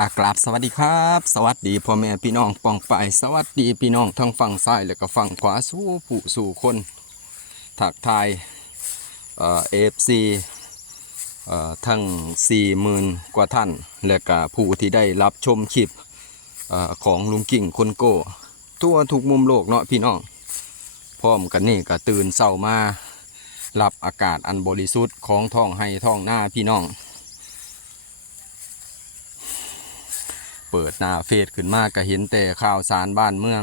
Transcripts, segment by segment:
อากราบสวัสดีครับ สวัสดีพ่อแม่พี่น้องปองไปสวัสดีพี่น้องทั้งฝั่งซ้ายและก็ฝั่งขวาสู้ผู้สู่คนถักทายเอ่อฟซีเอ่อทั้งสี่หมื่นกว่าท่าน และก็ผู้ที่ได้รับชมคลิปเอ่อของลุงกิ่งคนโก้ ทั่วทุกมุมโลกเนาะพี่น้อง พร้อมกันนี่ก็ตื่นเศร้ามารับอากาศอันบริสุทธิ์ของท้องให้ท้องหน้าพี่น้อง เปิดหน้าเฟซขึ้นมาก็เห็นแต่ข่าวสารบ้านเมือง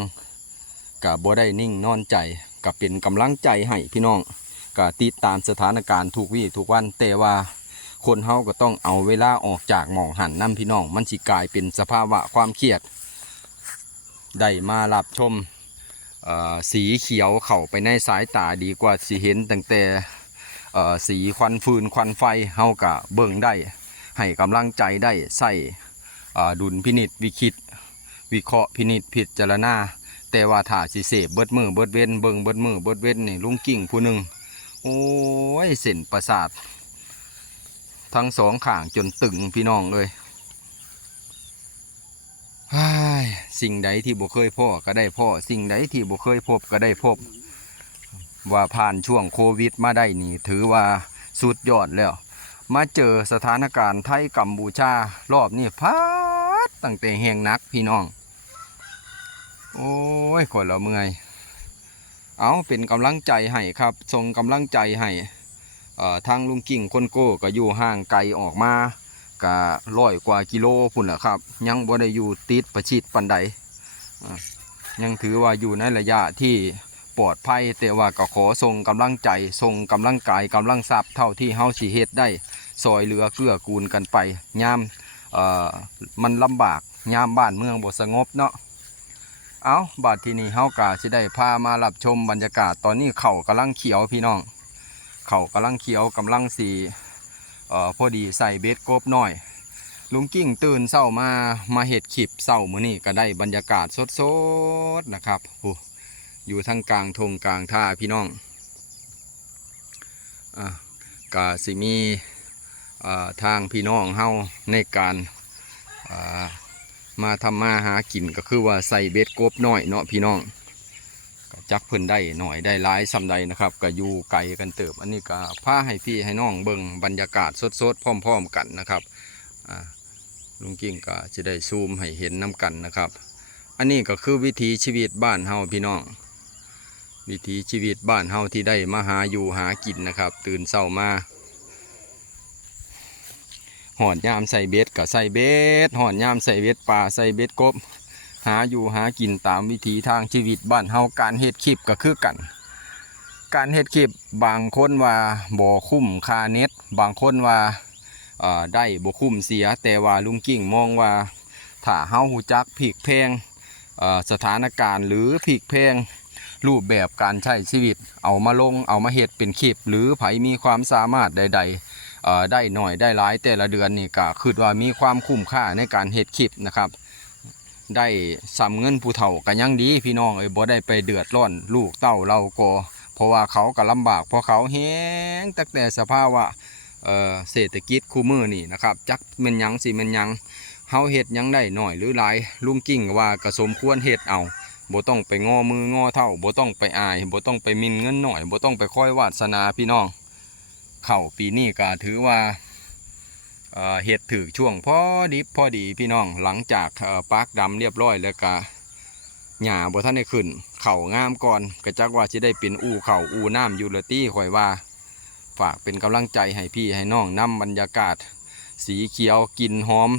ก็บ่ได้นิ่งนอนใจก็เป็นกำลังใจให้พี่น้องก็ติดตามสถานการณ์ทุกวี่ทุกวันแต่ว่าคนเฮาก็ต้องเอาเวลาออกจากหมองหันนํพี่น้อง มันสิกลายเป็นสภาวะความเครียด ได้มารับชมเอ่อสีเขียวเข้าไปในสายตาดีกว่าสิเห็นตั้งแต่เอ่อสีควันฟืนควันไฟเฮาก็เบิ่งได้ ให้กำลังใจได้ใส่ ดุลพินิษวิคิด วิเคราะห์พินิษพิจารณาแต่ว่าถ้าสิเสพเบิดมือเบิดเว้นเบิงเบิดมือเบิดเว้นนี่ลุงกิ่งผู้หนึ่งโอ้ยเส้นประสาท ทั้งสองข้างจนตึงพี่น้องเลยเฮ้ยสิ่งใดที่บ่เคยพ่อก็ได้พ่อสิ่งใดที่บ่เคยพบก็ได้พบ ว่าผ่านช่วงโควิดมาได้นี่ ถือว่าสุดยอดแล้ว มาเจอสถานการณ์ไทยกัมพูชารอบนี้พัดตั้งแต่แหงนักพี่น้อง โอ้ยขอละเมื่อย เอาเป็นกำลังใจให้ครับส่งกำลังใจให้ทางลุงกิ่งคนโก้ก็อยู่ห่างไกลออกมาก็ร้อยกว่ากิโลพุ่นแหละครับ ยังบ่ได้อยู่ติดประชิดปันใดยังถือว่าอยู่ในระยะที่ ปลอดภัย แต่ว่าก็ขอส่งกำลังใจส่งกำลังกายกำลังทรัพย์เท่าที่เฮาสิเฮ็ดได้ซอยเรือเกื้อกูลกันไปยามเออมันลำบากยามบ้านเมืองบ่สงบเนาะเอาบาดที่นี่เฮากะสิได้พามารับชมบรรยากาศตอนนี้เข่ากำลังเขียวพี่น้อง เข่ากำลังเขียวกำลังสีเอ่อพอดีใส่เบ็ดกบหน่อย ลุงกิ้งตื่นเศร้ามามาเห็ดขีบเศร้ามื้อนี้ก็ได้บรรยากาศสดๆนะครับโอ้ อยู่ทั้งกลางทงกลางท่าพี่น้องอะกะสิมีทางพี่น้องเฮาในการามาทำมาหากินก็คือว่าใส่เบ็ดกบน้อยเนาะพี่น้องก็จักเพิ่นได้หน่อยได้หลายซำใดนะครับก็อยู่ไกลกันเติบ อันนี้ก็พาให้พี่ให้น้องเบิ่งบรรยากาศสดๆพร้อมๆกันนะครับลุงกิ้งก็จะได้ซูมให้เห็นน้ำกันนะครับ อันนี้ก็คือวิถีชีวิตบ้านเฮาพี่น้อง วิถีชีวิตบ้านเฮาที่ได้มาหาอยู่หากินนะครับ ตื่นเช้ามาหอดยามใส่เบ็ดกับใส่เบ็ดหอดยามใส่เบ็ดป่าใส่เบ็ดกบ หาอยู่หากินตามวิถีทางชีวิตบ้านเฮาการเฮ็ดคลิปก็คือกัน การเฮ็ดคลิปบางคนว่าบ่คุ้มคาเน็ตบางคนว่าได้บ่คุ้มเสีย แต่ว่าลุงกิ่งมองว่าถ้าเฮาหูจักผิกแพงสถานการณ์หรือผิกแพง รูปแบบการใช้ชีวิต เอามาลงเอามาเฮ็ดเป็นคลิป หรือไผมีความสามารถใด ๆ ได้หน่อยได้หลายแต่ละเดือนนี่ก็คือว่ามีความคุ้มค่าในการเฮ็ดคลิปนะครับ ได้ซ้ำเงินผู้เฒ่าก็ยังดี พี่น้องเอ้ยบ่ได้ไปเดือดร้อนลูกเต้าเราก็เพราะว่าเขาก็ลำบากเพราะเขาแห้งตั้งแต่สภาวะเอ่อเศรษฐกิจคู่มือนี่นะครับจักแม่นยังสิแม่นยังเฮาเฮ็ดยังได้หน่อยหรือหลายลุงกิ่งว่าก็สมควรเฮ็ดเอา บ่ต้องไปงอมืองอเท่าบ่ต้องไปอายบ่ต้องไปมินเงินหน่อยบ่ต้องไปค่อยวาสนาพี่น้อง เข้าปีนี้ก็ถือว่าเอ่อเห็ดถือช่วงพอดิบพอดีพี่น้องหลังจากเอ่อปากดำเรียบร้อยแล้วก็หญ้าบ่ทันได้ขึ้น เข่างามก่อนก็จักว่าสิได้เป็นอู่เข่าอู่น้ำยูเลตี้ข่อยว่า ฝากเป็นกำลังใจให้พี่ให้น้องนำบรรยากาศ สีเขียวกลินหอม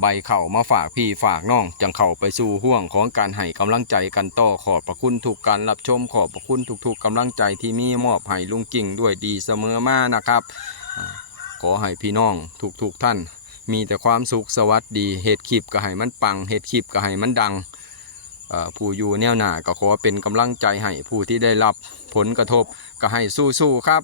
ใบเข่ามาฝากพี่ฝากน้อง จังเข่าไปสู่ห่วงของการให้กำลังใจกันต่อขอบพระคุณทุกการรับชมขอบพระคุณทุกๆกำลังใจที่มีมอบให้ลุงกิ่งด้วยดีเสมอมานะครับ ขอให้พี่น้องทุกๆท่าน มีแต่ความสุขสวัสดีเหตุคลิปก็ให้มันปังเหตุคลิปก็ให้มันดังผู้อยู่แนวหน้าก็ขอเป็นกำลังใจให้ผู้ที่ได้รับผลกระทบก็ให้สู้ๆครับ